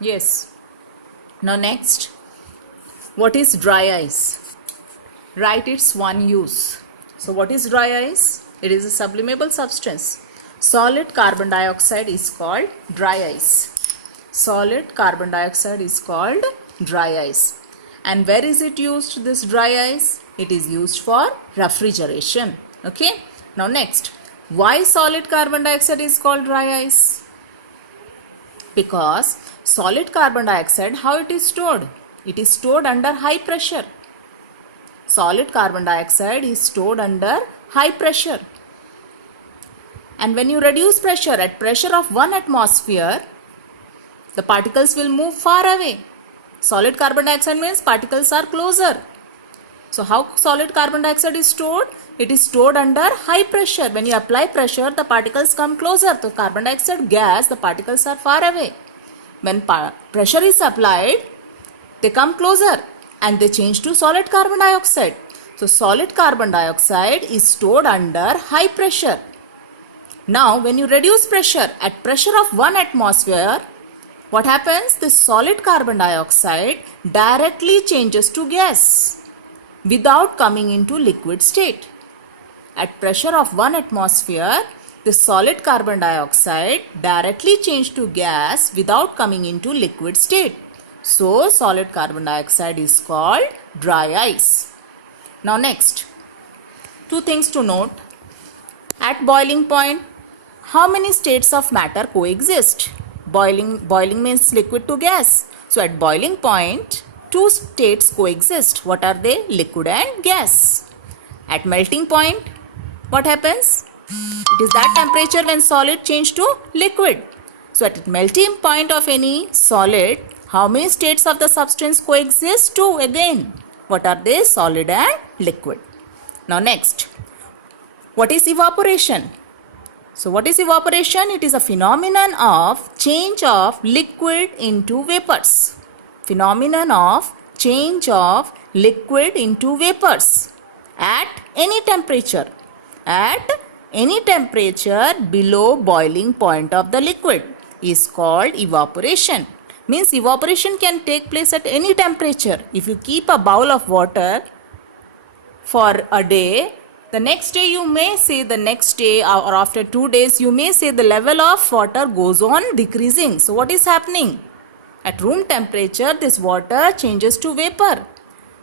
Yes. Now next, what is dry ice? Write its one use. So what is dry ice? It is a sublimable substance. Solid carbon dioxide is called dry ice. Solid carbon dioxide is called dry ice. And where is it used, this dry ice? It is used for refrigeration. Okay. Now next, why solid carbon dioxide is called dry ice? Because solid carbon dioxide, how it is stored? It is stored under high pressure. Solid carbon dioxide is stored under high pressure. And when you reduce pressure at pressure of 1 atmosphere, the particles will move far away. Solid carbon dioxide means particles are closer. So how solid carbon dioxide is stored? It is stored under high pressure. When you apply pressure, the particles come closer. So carbon dioxide gas, the particles are far away. When pressure is applied, they come closer and they change to solid carbon dioxide. So solid carbon dioxide is stored under high pressure. Now when you reduce pressure at pressure of 1 atmosphere, what happens? This solid carbon dioxide directly changes to gas without coming into liquid state. At pressure of 1 atmosphere, the solid carbon dioxide directly changes to gas without coming into liquid state. So, solid carbon dioxide is called dry ice. Now next, two things to note. At boiling point, how many states of matter coexist? Boiling means liquid to gas. So, at boiling point, two states coexist. What are they? Liquid and gas. At melting point, what happens? It is that temperature when solid change to liquid. So at melting point of any solid, how many states of the substance coexist? Two again. What are they? Solid and liquid. Now next, what is evaporation? So what is evaporation? It is a phenomenon of change of liquid into vapors. Phenomenon of change of liquid into vapors at any temperature. At any temperature below boiling point of the liquid is called evaporation. Means evaporation can take place at any temperature. If you keep a bowl of water for a day, the next day you may say or after 2 days you may say the level of water goes on decreasing. So what is happening? At room temperature this water changes to vapor.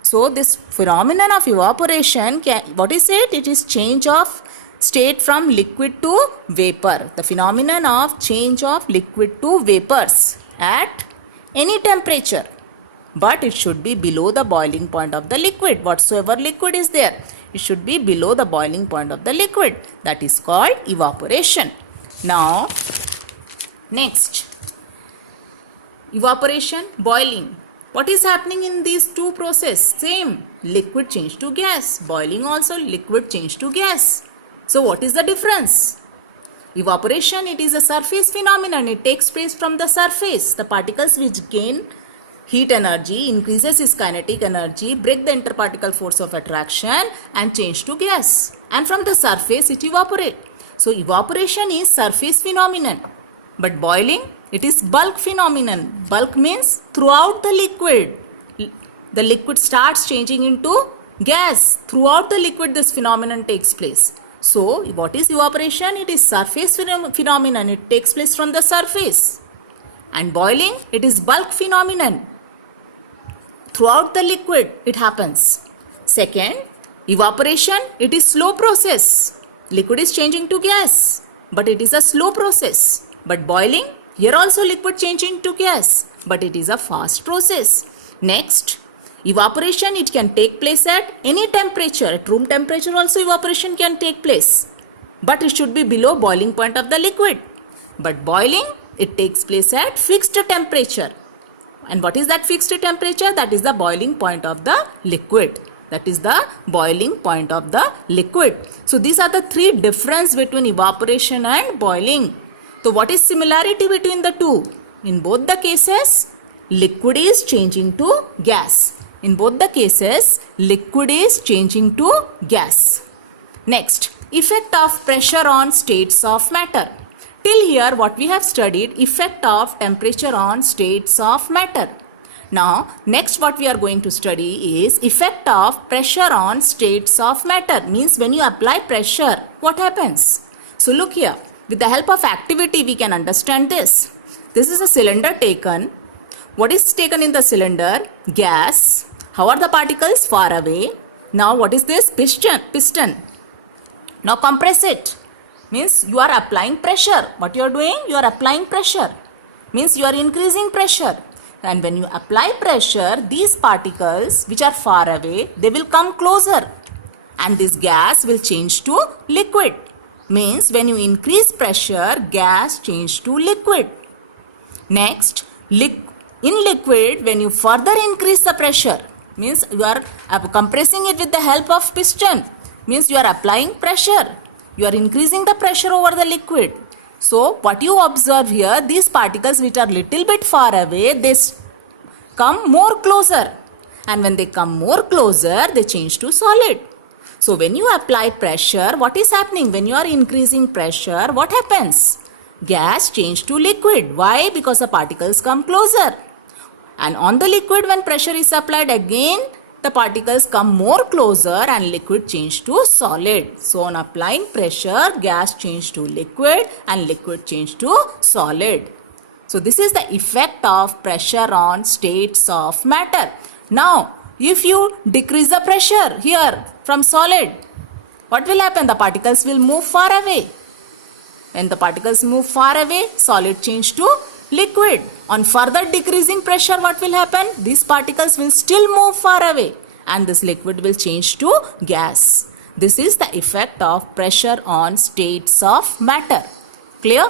So this phenomenon of evaporation, what is it? It is change of state from liquid to vapor. The phenomenon of change of liquid to vapors at any temperature. But it should be below the boiling point of the liquid. Whatsoever liquid is there, it should be below the boiling point of the liquid. That is called evaporation. Now, next, evaporation, boiling. What is happening in these two processes? Same, liquid change to gas. Boiling also, liquid change to gas. So what is the difference? Evaporation, it is a surface phenomenon. It takes place from the surface. The particles which gain heat energy, increases its kinetic energy, break the interparticle force of attraction and change to gas. And from the surface it evaporates. So evaporation is surface phenomenon. But boiling, it is bulk phenomenon. Bulk means throughout the liquid starts changing into gas. Throughout the liquid this phenomenon takes place. So what is evaporation? It is surface phenomenon. It takes place from the surface. And boiling, it is bulk phenomenon. Throughout the liquid it happens. Second, evaporation, it is slow process. Liquid is changing to gas, but it is a slow process. But boiling, here also liquid changing to gas, but it is a fast process. Next, evaporation, it can take place at any temperature. At room temperature also evaporation can take place, but it should be below boiling point of the liquid. But boiling, it takes place at fixed temperature. And what is that fixed temperature? That is the boiling point of the liquid. That is the boiling point of the liquid. So these are the three differences between evaporation and boiling. So what is similarity between the two? In both the cases, liquid is changing to gas. In both the cases, liquid is changing to gas. Next, effect of pressure on states of matter. till here what we have studied, effect of temperature on states of matter. Now next what we are going to study is effect of pressure on states of matter. Means when you apply pressure, what happens? So look here, with the help of activity we can understand this. This is a cylinder taken. What is taken in the cylinder? Gas. How are the particles? Far away. Now what is this? Piston. Now compress it. Means you are applying pressure. What you are doing? You are applying pressure. Means you are increasing pressure. And when you apply pressure, these particles which are far away, they will come closer. And this gas will change to liquid. Means when you increase pressure, gas change to liquid. Next, in liquid, when you further increase the pressure, means you are compressing it with the help of piston. Means you are applying pressure. You are increasing the pressure over the liquid. So what you observe here, these particles which are little bit far away, they come more closer. And when they come more closer, they change to solid. So when you apply pressure, what is happening? When you are increasing pressure, what happens? Gas change to liquid. Why? Because the particles come closer. And on the liquid, when pressure is applied again, the particles come more closer and liquid change to solid. So on applying pressure, gas change to liquid and liquid change to solid. So this is the effect of pressure on states of matter. Now, if you decrease the pressure here from solid, what will happen? The particles will move far away. When the particles move far away, solid change to liquid. On further decreasing pressure, what will happen? These particles will still move far away and this liquid will change to gas. This is the effect of pressure on states of matter. Clear?